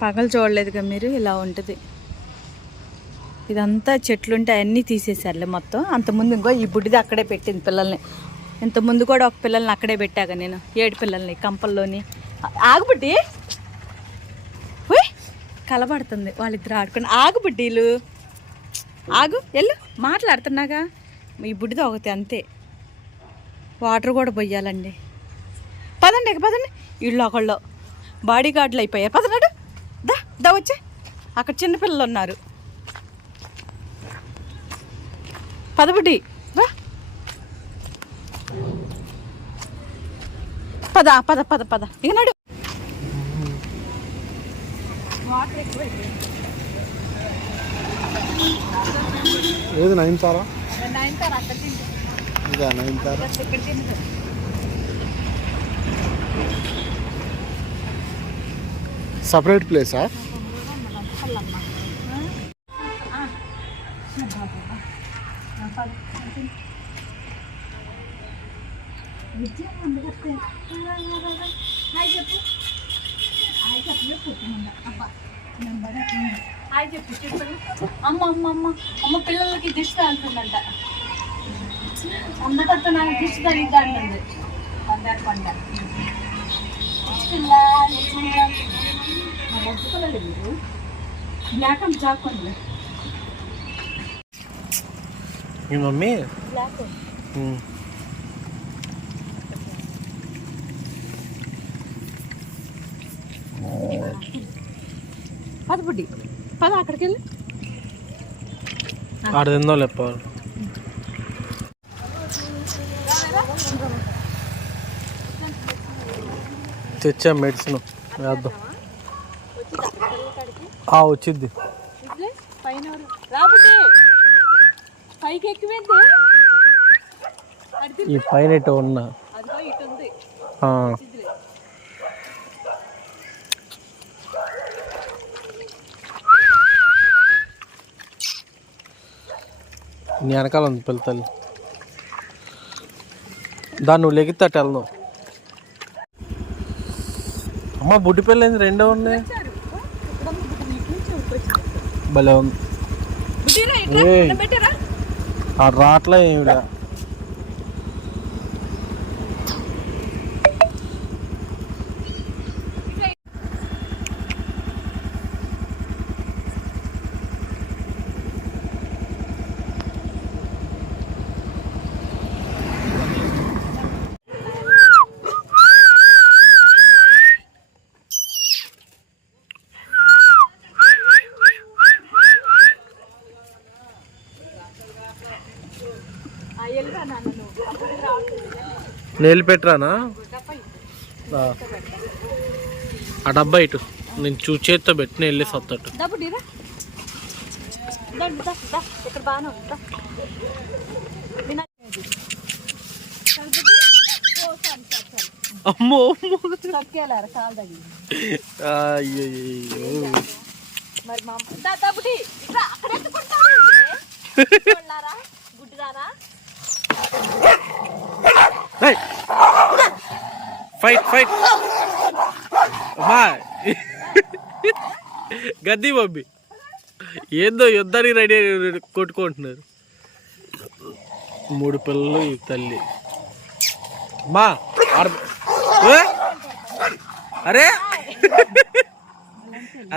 పగలు చూడలేదుగా మీరు ఇలా ఉంటుంది. ఇదంతా చెట్లుంటే అన్నీ తీసేసారులే మొత్తం. అంతకుముందు ఇంకో ఈ బుడ్డిది అక్కడే పెట్టింది పిల్లల్ని. ఇంతకుముందు కూడా ఒక పిల్లల్ని అక్కడే పెట్టాగా నేను ఏడు పిల్లల్ని కంపల్లోని. ఆగుబుడ్డి కలబడుతుంది వాళ్ళిద్దరు ఆడుకుని. ఆగు బుడ్డీలు. ఆగు ఎల్లు మాట్లాడుతున్నాగా. ఈ బుడ్డిది ఒకటి అంతే. వాటర్ కూడా పోయాలండి. పదండి ఇక పదండి. ఇళ్ళు ఒకళ్ళు. బాడీ గార్డులు అయిపోయాయి. పదనాడు దా దా వచ్చే. అక్కడ చిన్నపిల్లలు ఉన్నారు. పదబుడ్డి రా. పద పద పద పద. ఇక ఏది నైన్ తారా నైన్తారు అక్కడ తింటే ఇదా నైన్ తారా ఇక్కడ తింటారు సపరేట్ ప్లేసా? చెప్పు చెప్పు. అబ్బా. హాయ్ చెప్పు చెప్పు అమ్మ అమ్మ అమ్మ. అమ్మ పిల్లలకి దిష్టి తాగుతుందంట. అందరితో నాకు దిష్టి తగిలిద్దా అంటుంది. పండగ ఒప్పుకోలేదు మీరు బ్లాక్ అండ్ బ్లాక్ ఉంది. మీ మమ్మీ? బ్లాక్. పద బుడ్డి. పద అక్కడికి వెళ్ళి ఆడ తిందో లేప తెచ్చా మెడిసిన్ వేద్దాం. అడిగి ఈ పైన ఇటు ఉన్నా అదిగో ఇటు ఉంది ఆ, ఇదిలే. నీ వెనకాల ఉంది పిల్లతల్లి దాన్ని నువ్వు లెగితే అటు వెళ్దాం. అమ్మ బుడ్డి పిల్లలు రెండో ఉన్నాయి. వచ్చారు. ఓ, ఇక్కడ ఉంది బుడ్డి, ఇటు నుంచి ఉరికొచ్చింది. భలే ఉంది బుడ్డిరా, ఇట్లా, ఏయ్. ఇక్కడ పెట్టారా? ఆ రాట్లే ఈవిడ ఆ, వెళ్ళిరా నాన్న నువ్వు. అప్పటికి రావట్లేదు. నీళ్ళు పెట్టరానా. ఆ. డబ్బా ఇటు నేను చూ చేత్తో పెట్టి వెళ్ళి సత్తట్టు. అమ్మో అయ్యయ్యో. మరి మా ఇట్లా అక్కడ. ఫైట్ ఫైట్ అమ్మా గద్ది మమ్మీ. ఏందో యుద్ధానికి రెడీ కొట్టుకుంటున్నారు. మూడు పిల్లలు ఈ తల్లి. మా అరే?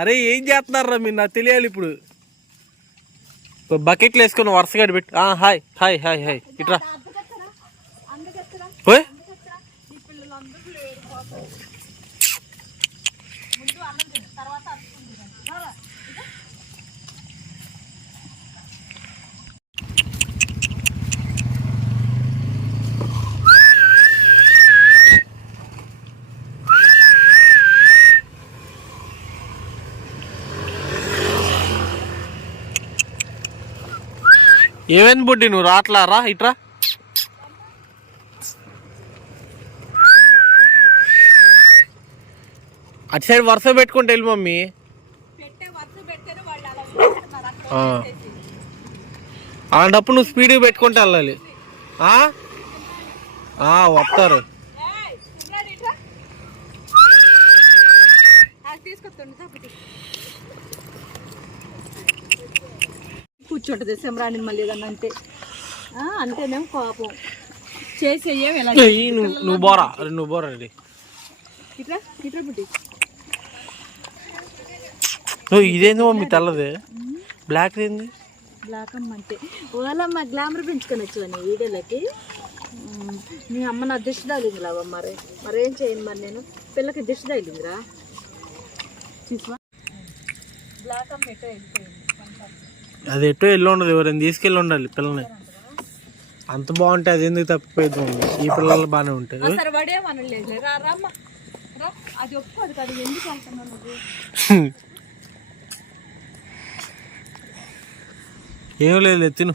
అరే ఏం చేస్తున్నారా మీరు? నాకు తెలియాలి ఇప్పుడు. బకెట్లు వేసుకొని వరుసగా పెట్టి. Hi hi hi hi. ఇట్రా ఏమైంది బుడ్డి నువ్వు రాట్లారా ఇట్రా? అటు సైడ్ వరుస పెట్టుకుంటే వెళ్ళి మమ్మీ. పెట్టే. అలాంటప్పుడు నువ్వు స్పీడ్గా పెట్టుకుంటే వెళ్ళాలి వస్తారు కూర్చుంటది సెమరాని మళ్ళీ ఏదన్నా అంటే. ఆ, అంటేనేమో కోపం. చేసేయేం ఇలా ఏయ్, నువ్వు బోరా. నువ్వు బోరా ఇట్లా ఇట్లా బుట్టి నువ్వు ఇదేంది మమ్మీ తెల్లది. బ్లాక్ ఏంది? బ్లాక్ అమ్మ అంటే. గ్లామర్ పెంచుకొని వచ్చాను వీడియోలకి మీ అమ్మ నా దిష్టి తగిలింది లావా మరి. మరి ఏం చేయను మరి నేను? పిల్లకి దిష్టి తగిలిందిరా బ్లాక్ అమ్మ ఎటో వెళ్ళిపోయింది. అది ఎటో వెళ్ళి ఉండదు ఎవరైనా తీసుకెళ్ళి ఉండాలి పిల్లని అంత బాగుంటే అది ఎందుకు తప్పిపోయింది ఈ పిల్లలు బాగానే ఉంటాయి అది ఒప్పుకోదు కదా ఎందుకు వెళ్తున్నావు ఏం లేదు తిను.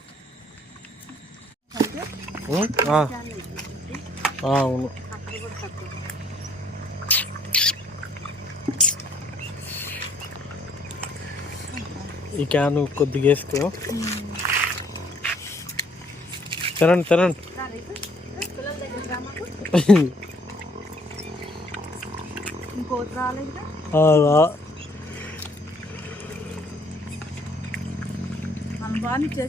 అవును. ఈ క్యాన్ కొద్దిగా వేసుకో. తినండి తినండి. రా. రైతు. రా,